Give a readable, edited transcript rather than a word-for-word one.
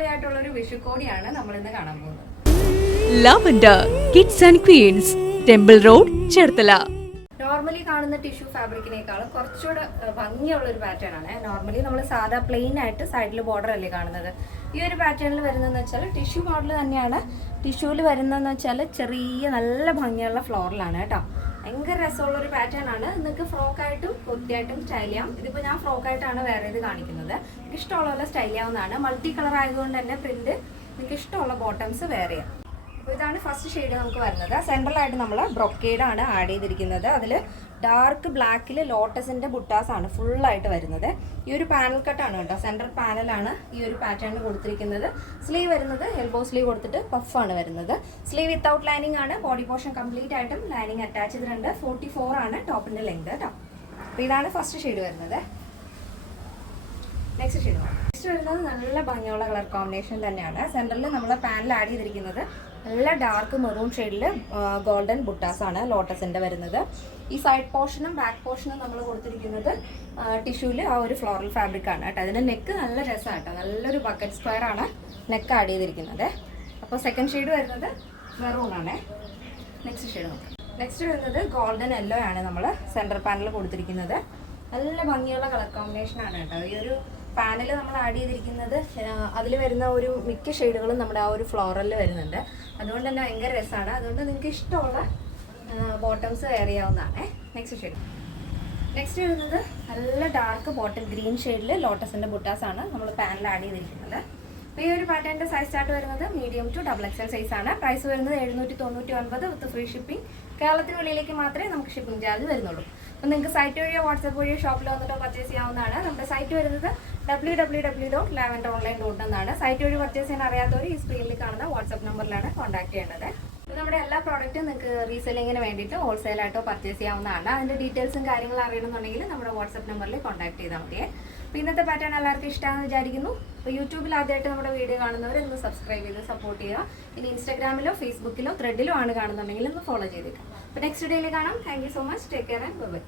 അടിപൊളിയായിട്ടുള്ള ഒരു വിഷുക്കോടിയാണ് നമ്മൾ ഇന്ന് കാണാൻ പോകുന്നത്. Lavender kids and queens, temple road, Cherthala. Normally കാണുന്ന ടിഷ്യൂ ഫാബ്രിക്കിനേക്കാളും കുറച്ചുകൂടെ ഭംഗിയുള്ള ഒരു പാറ്റേൺ ആണ്. നോർമലി നമ്മൾ സാധാ പ്ലെയിൻ ആയിട്ട് സൈഡിൽ ബോർഡർ അല്ലേ കാണുന്നത്. ഈ ഒരു പാറ്റേണിൽ വരുന്നതെന്ന് വെച്ചാൽ ടിഷ്യൂ മോഡൽ തന്നെയാണ്. ടിഷ്യൂവിൽ വരുന്നതെന്ന് വെച്ചാൽ ചെറിയ നല്ല ഭംഗിയുള്ള ഫ്ലോറിലാണ് കേട്ടോ. ഭയങ്കര രസമുള്ള ഒരു പാറ്റേൺ ആണ്. നിങ്ങൾക്ക് ഫ്രോക്കായിട്ടും കുർത്തിയായിട്ടും സ്റ്റൈൽ ചെയ്യാം. ഇതിപ്പോൾ ഞാൻ ഫ്രോക്കായിട്ടാണ് വേറെ ഇത് കാണിക്കുന്നത്. നിങ്ങൾക്ക് ഇഷ്ടമുള്ള പോലെ സ്റ്റൈൽ ചെയ്യാവുന്നതാണ്. മൾട്ടി കളർ ആയതുകൊണ്ട് തന്നെ പ്രിന്റ് നിങ്ങൾക്ക് ഇഷ്ടമുള്ള ബോട്ടംസ് വേറെ ചെയ്യാം. അപ്പോൾ ഇതാണ് ഫസ്റ്റ് ഷെയ്ഡ് നമുക്ക് വരുന്നത്. സെൻട്രലായിട്ട് നമ്മൾ ബ്രൊക്കേഡാണ് ആഡ് ചെയ്തിരിക്കുന്നത്. അതിൽ ഡാർക്ക് ബ്ലാക്കിൽ ലോട്ടസിൻ്റെ ബുട്ടാസാണ് ഫുള്ളായിട്ട് വരുന്നത്. ഈ ഒരു പാനൽ കട്ടാണ് കേട്ടോ. സെൻട്രൽ പാനലാണ് ഈ ഒരു പാറ്റേണിൽ കൊടുത്തിരിക്കുന്നത്. സ്ലീവ് വരുന്നത് എൽബോ സ്ലീവ് കൊടുത്തിട്ട് പഫാണ് വരുന്നത്. സ്ലീവ് വിത്തൗട്ട് ലൈനിങ് ആണ്. ബോഡി പോർഷൻ കംപ്ലീറ്റ് ആയിട്ടും ലൈനിങ് അറ്റാച്ച് ചെയ്തിട്ടുണ്ട്. 44 ആണ് ടോപ്പിൻ്റെ ലെങ്ത് കേട്ടോ. അപ്പോൾ ഇതാണ് ഫസ്റ്റ് ഷെയ്ഡ് വരുന്നത്. നെക്സ്റ്റ് ഷെയ്ഡ് വരുന്നത് നല്ല ഭംഗിയുള്ള കളർ കോമ്പിനേഷൻ തന്നെയാണ്. സെൻട്രലിൽ നമ്മൾ പാനൽ ആഡ് ചെയ്തിരിക്കുന്നത് നല്ല ഡാർക്ക് മെറൂൺ ഷെയ്ഡിൽ ഗോൾഡൻ ബുട്ടാസ് ആണ് ലോട്ടസിൻ്റെ വരുന്നത്. ഈ സൈഡ് പോർഷനും ബാക്ക് പോർഷനും നമ്മൾ കൊടുത്തിരിക്കുന്നത് ടിഷ്യൂവിൽ ആ ഒരു ഫ്ലോറൽ ഫാബ്രിക് ആണ് കേട്ടോ. അതിൻ്റെ നെക്ക് നല്ല രസമാണ് കേട്ടോ. നല്ലൊരു ബക്കറ്റ് സ്ക്വയർ ആണ് നെക്ക് ആഡ് ചെയ്തിരിക്കുന്നത്. അപ്പോൾ സെക്കൻഡ് ഷെയ്ഡ് വരുന്നത് മെറൂൺ ആണ്. നെക്സ്റ്റ് ഷെയ്ഡ് നോക്കാം. നെക്സ്റ്റ് വരുന്നത് ഗോൾഡൻ യെല്ലോ ആണ് നമ്മൾ സെൻട്രൽ പാനൽ കൊടുത്തിരിക്കുന്നത്. നല്ല ഭംഗിയുള്ള കളർ കോമ്പിനേഷൻ ആണ് കേട്ടോ. ഈ ഒരു പാനൽ നമ്മൾ ആഡ് ചെയ്തിരിക്കുന്നത് അതിൽ വരുന്ന ഒരു മിക്ക ഷെയ്ഡുകളും നമ്മുടെ ആ ഒരു ഫ്ലോറലിൽ വരുന്നുണ്ട്. അതുകൊണ്ട് തന്നെ ഭയങ്കര രസമാണ്. അതുകൊണ്ട് നിങ്ങൾക്ക് ഇഷ്ടമുള്ള ബോട്ടംസ് വെയർ ചെയ്യാവുന്നതാണ്. നെക്സ്റ്റ് വരുന്നത് നല്ല ഡാർക്ക് ബോട്ടൽ ഗ്രീൻ ഷെയ്ഡിൽ ലോട്ടസിൻ്റെ ബുട്ടാസാണ് നമ്മൾ പാനൽ ആഡ് ചെയ്തിരിക്കുന്നത്. അപ്പോൾ ഈ ഒരു പാറ്റേണിൻ്റെ സൈസ് ചാർട്ട് വരുന്നത് മീഡിയം ടു XXL സൈസ് ആണ്. പ്രൈസ് വരുന്നത് 799 വിത്ത് ഫ്രീ ഷിപ്പിംഗ്. കേരളത്തിന് വെളിയിലേക്ക് മാത്രമേ നമുക്ക് ഷിപ്പിംഗ് ചാർജ് വരുന്നുള്ളൂ. അപ്പോൾ നിങ്ങൾക്ക് സൈറ്റ് വഴിയോ വാട്സാപ്പ് വഴിയോ ഷോപ്പിൽ വന്നിട്ടോ പർച്ചേസ് ചെയ്യാവുന്നതാണ്. നമ്മുടെ സൈറ്റ് വരുന്നത് www.lavenderonline.in എന്നാണ്. സൈറ്റ് വഴി പർച്ചേസ് ചെയ്യാൻ അറിയാത്തവർ ഈ സ്ക്രീനിൽ കാണുന്ന വാട്സാപ്പ് നമ്പറിലാണ് കോൺടാക്ട് ചെയ്യേണ്ടത്. അപ്പോൾ നമ്മുടെ എല്ലാ പ്രോഡക്റ്റും നിങ്ങൾക്ക് റീസെല്ലിങ്ങിന് വേണ്ടിയിട്ട് ഹോൾസെയിലായിട്ടോ പർച്ചേസ് ചെയ്യാവുന്നതാണ്. അതിൻ്റെ ഡീറ്റെയിൽസും കാര്യങ്ങളും അറിയണമെന്നുണ്ടെങ്കിൽ നമ്മുടെ വാട്സാപ്പ് നമ്പറിൽ കോൺടാക്ട് ചെയ്താൽ മതിയേ. അപ്പോൾ ഇന്നത്തെ പാറ്റേൺ എല്ലാവർക്കും ഇഷ്ടമാണെന്ന് വിചാരിക്കുന്നു. അപ്പോൾ യൂട്യൂബിൽ ആദ്യമായിട്ട് നമ്മുടെ വീഡിയോ കാണുന്നവർ ഒന്ന് സബ്സ്ക്രൈബ് ചെയ്ത് സപ്പോർട്ട് ചെയ്യുക. ഇനി ഇൻസ്റ്റാഗ്രാമിലോ ഫേസ്ബുക്കിലോ ത്രെഡിലോ ആണ് കാണുന്നുണ്ടെങ്കിൽ ഒന്ന് ഫോളോ ചെയ്തേക്കാം. അപ്പോൾ നെക്സ്റ്റ് ഡേയിൽ കാണാം. Thank you so much. Take care and by.